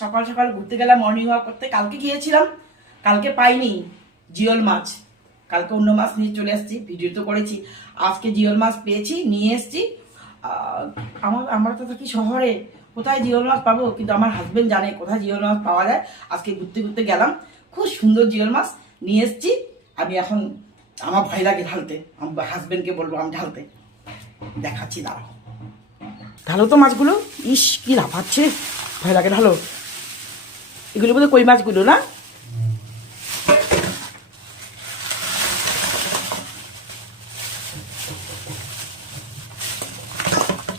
সকাল সকাল ঘুরতে গেলাম মর্নিং ওয়াক করতে। কালকে গিয়েছিলাম, কালকে পাইনি জিওল মাছ, কালকে অন্য মাছ নিয়ে চলে আসছি, ভিডিও তো করেছি। আজকে জিওল মাছ পেয়েছি, নিয়ে এসছি। আমরা তো থাকি শহরে, কোথায় জিওল মাছ পাবো, কিন্তু আমার হাজবেন্ড জানে কোথায় জিওল মাছ পাওয়া যায়। আজকে ঘুরতে ঘুরতে গেলাম, খুব সুন্দর জিওল মাছ নিয়ে এসছি। আমি এখন আমার ভয় লাগে ঢালতে, আমার হাজবেন্ডকে বলবো আমি ঢালতে, দেখাচ্ছি দাঁড়াও। ঢালো তো মাছগুলো, ইস কি লাফাচ্ছে, ভয় লাগে ঢালো। এগুলো বোধহয় কই মাছগুলো না?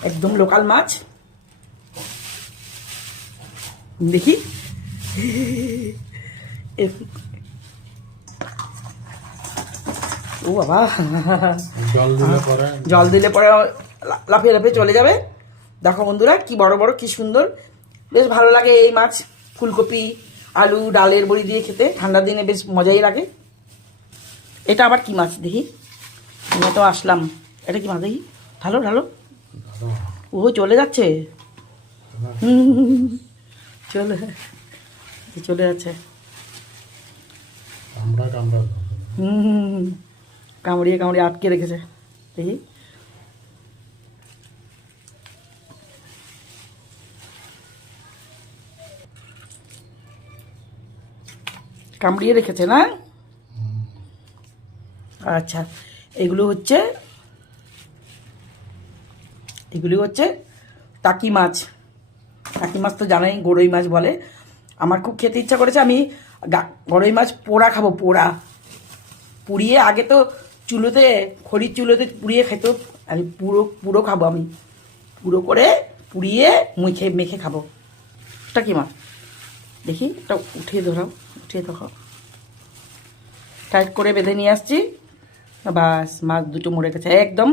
একদম লোকাল মাছ। দেখি ও বাবা, জল দিলে পরে লাফিয়ে লাফিয়ে চলে যাবে। দেখো বন্ধুরা কি বড় বড়, কি সুন্দর, বেশ ভালো লাগে এই মাছ। ফুলকপি আলু ডালের বড়ি দিয়ে খেতে ঠান্ডার দিনে বেশ মজাই লাগে। এটা আবার কি মাছ দেখি, আমি তো আসলাম। এটা কি মাছ দেখি, ঢালো ঢালো। ও চলে যাচ্ছে, চলে চলে যাচ্ছে। কামড়িয়ে কামড়িয়ে আটকে রেখেছে, দেখি। কামড়িয়ে রেখেছে না? আচ্ছা, এগুলো হচ্ছে টাকি মাছ। টাকি মাছ তো জানাই গরই মাছ বলে। আমার খুব খেতে ইচ্ছা করেছে, আমি গরই মাছ পোড়া খাবো, পোড়া পুড়িয়ে। আগে তো চুলোতে, খড়ির চুলোতে পুড়িয়ে খেত, আমি পুরো পুরো খাবো, আমি পুরো করে পুড়িয়ে মেখে মেখে খাবো। টাকি মাছ দেখি, এটা উঠিয়ে ধরাও, উঠিয়ে দেখাও। টাইট করে বেঁধে নিয়ে আসছি, বাস মাছ দুটো মরে গেছে। একদম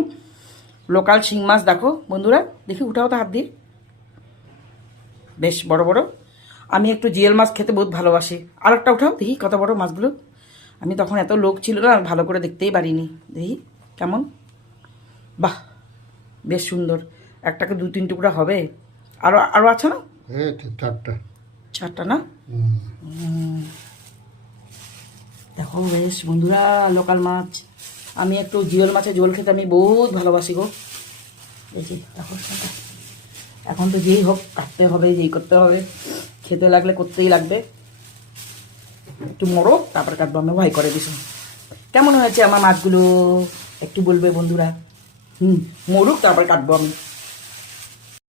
লোকাল শিং মাছ। দেখো বন্ধুরা, দেখি উঠাও তো হাত দিয়ে, বেশ বড় বড়। আমি একটু জিওল মাছ খেতে বহুত ভালোবাসি। আর একটা উঠাও দেখি কত বড় মাছগুলো। আমি তখন এত লোক ছিল না, ভালো করে দেখতেই পারিনি। দেখি কেমন, বাহ বেশ সুন্দর। একটাকে 2-3 টুকরা হবে। আরো আরো আছে না? চারটা না? দেখো বেশ বন্ধুরা, লোকাল মাছ। আমি একটু জিওল মাছের ঝোল খেতে আমি বহুত ভালোবাসি গো। এই যে দেখো, এখন তো যেই হোক কাটতে হবে, যেই করতে হবে, খেতে লাগলে করতেই লাগবে। একটু মরো তারপর কাটবো, আমি ভয় করে দিস। কেমন হয়েছে আমার মাছগুলো একটু বলবে বন্ধুরা। মরুক তারপর কাটবো আমি।